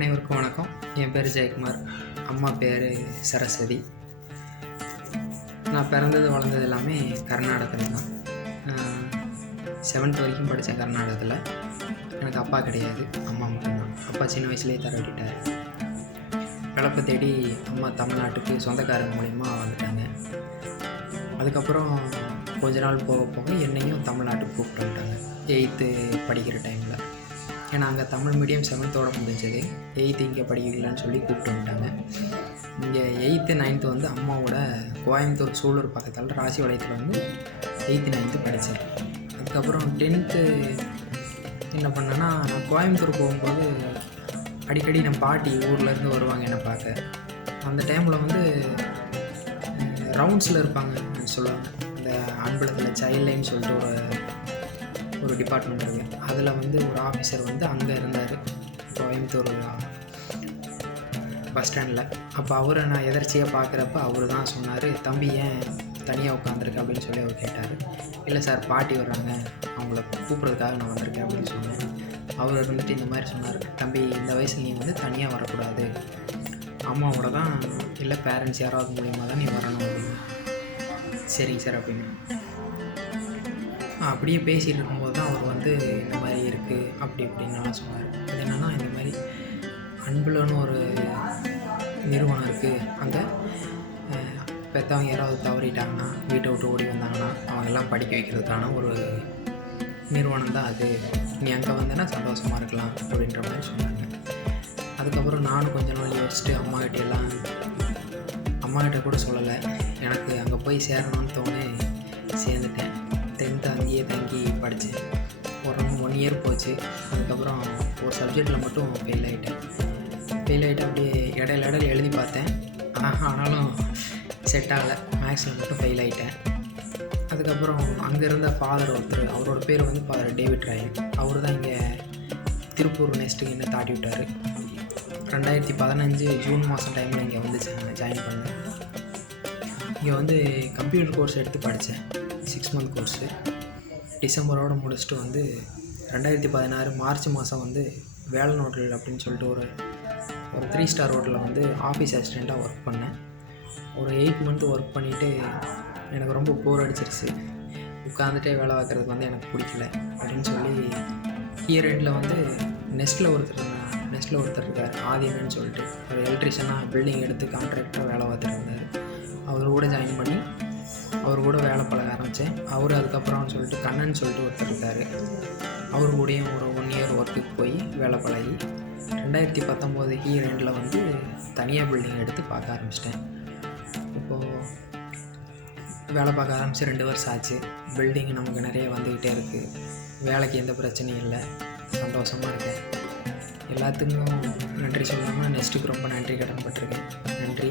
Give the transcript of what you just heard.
அனைவருக்கும் வணக்கம். என் பேர் ஜெயக்குமார். அம்மா பேர் சரஸ்வதி. நான் பிறந்தது வளர்ந்தது எல்லாமே கர்நாடகத்தில் தான். செவன்த் வரைக்கும் படித்தேன் கர்நாடகத்தில். எனக்கு அப்பா கிடையாது. அம்மா மட்டும்தான். அப்பா சின்ன வயசுலேயே தர விட்டுட்டார் பிழப்பை தேடி அம்மா தமிழ்நாட்டுக்கு சொந்தக்காரங்க மூலிமா வந்துட்டாங்க. அதுக்கப்புறம் கொஞ்ச நாள் போக போக என்னையும் தமிழ்நாட்டுக்கு கூப்பிட்டு வந்துட்டாங்க. எயித்து படிக்கிற டைமில் ஏன்னா அங்கே தமிழ் மீடியம் செவன்த்தோட முடிஞ்சது. எயித்து இங்கே படிக்கலான்னு சொல்லி கூப்பிட்டு வந்துட்டாங்க. இங்கே எயித்து நைன்த்து வந்து அம்மாவோட கோயம்புத்தூர் சூலூர் பக்கத்தில் ராசிபாளையத்தில் வந்து எயித்து நைன்த்து படித்தேன் அதுக்கப்புறம் டென்த்து என்ன பண்ணேன்னா நான் கோயம்புத்தூர் போகும்போது அடிக்கடி நம்ம பாட்டி ஊர்லேருந்து வருவாங்க என்னை பார்க்க. அந்த டைமில் வந்து ரவுண்ட்ஸில் இருப்பாங்க சொல்லுவாங்க. இந்த அன்பளத்தில் சைல்ட் லைன் சொல்லிட்டு ஒரு ஒரு டிபார்ட்மெண்ட் இருக்குது அதில் வந்து ஒரு ஆஃபீஸர் வந்து அங்கே இருந்தார். கோயம்புத்தூர் பஸ் ஸ்டாண்டில் அப்போ அவரை நான் எதர்ச்சியாக பார்க்குறப்ப அவர் தான் சொன்னார் தம்பி ஏன் தனியாக உட்காந்துருக்கு அப்படின்னு சொல்லி அவர் கேட்டார். இல்லை சார் பாட்டி வர்றாங்க. அவங்கள கூப்பிட்றதுக்காக நான் வந்திருக்கேன். அப்படின்னு சொன்னேன் அவர் இருந்துட்டு இந்த மாதிரி சொன்னார். தம்பி இந்த வயசில் நீ வந்து தனியாக வரக்கூடாது. அம்மாவோட தான் இல்லை பேரண்ட்ஸ் யாராவது மூலியமாக தான் நீ வரணும். அப்படின்னு சரிங்க சார் அப்படின்னு. அப்படியே பேசிகிட்டு வந்து இந்த மாதிரி இருக்குது அப்படி இப்படின்னுலாம் சொன்னார். அது என்னென்னா இந்த மாதிரி அன்புலன்னு ஒரு நிறுவனம் இருக்குது அந்த பெற்றவங்க யாராவது தவறிட்டாங்கன்னா வீட்டை விட்டு ஓடி வந்தாங்கன்னா அவங்கெல்லாம் படிக்க வைக்கிறதுக்கான ஒரு நிறுவனம் தான் அது. நீ அங்கே வந்தேன்னா சந்தோஷமாக இருக்கலாம் அப்படின்ற மாதிரி சொன்னாங்க. அதுக்கப்புறம் நானும் கொஞ்ச நாள் யோசிச்சுட்டு அம்மாக்கிட்ட எல்லாம் அம்மாக்கிட்ட கூட சொல்லலை. எனக்கு அங்கே போய் சேரணும்னு தோணு சேர்ந்துட்டேன். டென்த்து அங்கேயே தங்கி படித்தேன் ஒரு ஒன் இயர் போச்சு. அதுக்கப்புறம் ஒரு சப்ஜெக்டில் மட்டும் ஃபெயில் ஆகிட்டேன் ஃபெயில் ஆகிட்டு அப்படியே இடையில இடையில எழுதி பார்த்தேன். ஆனாலும் செட் ஆகலை. மேக்ஸில் மட்டும் ஃபெயில் ஆகிட்டேன் அதுக்கப்புறம் அங்கே இருந்த ஃபாதர் ஒருத்தர் அவரோட பேர் வந்து ஃபாதர் டேவிட் ராயன் அவர் தான் இங்கே திருப்பூர் நெக்ஸ்ட்டுக்கு என்ன தாட்டி விட்டார். ரெண்டாயிரத்தி பதினஞ்சு ஜூன் மாதம் டைமில் இங்கே வந்து ஜாயின் பண்ணேன். இங்கே வந்து கம்ப்யூட்டர் கோர்ஸ் எடுத்து படித்தேன் சிக்ஸ் மந்த் கோர்ஸு டிசம்பரோடு முடிச்சுட்டு வந்து ரெண்டாயிரத்தி பதினாறு மார்ச் மாதம் வந்து வேலன் ஹோட்டல் அப்படின்னு சொல்லிட்டு ஒரு ஒரு த்ரீ ஸ்டார் ஹோட்டலில் வந்து ஆஃபீஸ் அசிஸ்டண்ட்டாக ஒர்க் பண்ணேன். ஒரு எயிட் மந்த் ஒர்க் பண்ணிவிட்டு எனக்கு ரொம்ப போர் அடிச்சிருச்சு. உட்காந்துட்டே வேலை பார்க்குறதுக்கு வந்து எனக்கு பிடிக்கல அப்படின்னு சொல்லி இயர் எண்டில் வந்து நெஸ்ட்டில் ஒருத்தர் இருந்தார் நெஸ்ட்டில் ஒருத்தர் இருக்கார் ஆதினன்னு சொல்லிட்டு. ஒரு எலக்ட்ரிஷியனாக பில்டிங் எடுத்து கான்ட்ராக்டாக வேலை பார்த்துட்டு இருந்தார். அவர் கூட ஜாயின் பண்ணி அவர் கூட வேலை பழக ஆரம்பித்தேன் அவர் அதுக்கப்புறம் சொல்லிட்டு கண்ணன் சொல்லிட்டு ஒருத்தர் இருக்கார். அவர் கூடயும் ஒரு ஒன் இயர் ஒர்க்குக்கு போய் வேலை பழகி ரெண்டாயிரத்தி பத்தொம்போது இயர் வந்து தனியாக பில்டிங் எடுத்து பார்க்க ஆரம்பிச்சிட்டேன். இப்போது வேலை பார்க்க ஆரம்பித்து ரெண்டு வருஷம் ஆச்சு. பில்டிங் நமக்கு நிறைய வந்துக்கிட்டே இருக்குது வேலைக்கு எந்த பிரச்சனையும் இல்லை. சந்தோஷமாக இருக்கேன். எல்லாத்துக்கும் நன்றி சொல்லாமல் நெக்ஸ்ட்டுக்கு ரொம்ப நன்றி கடன்பட்டிருக்கேன் நன்றி.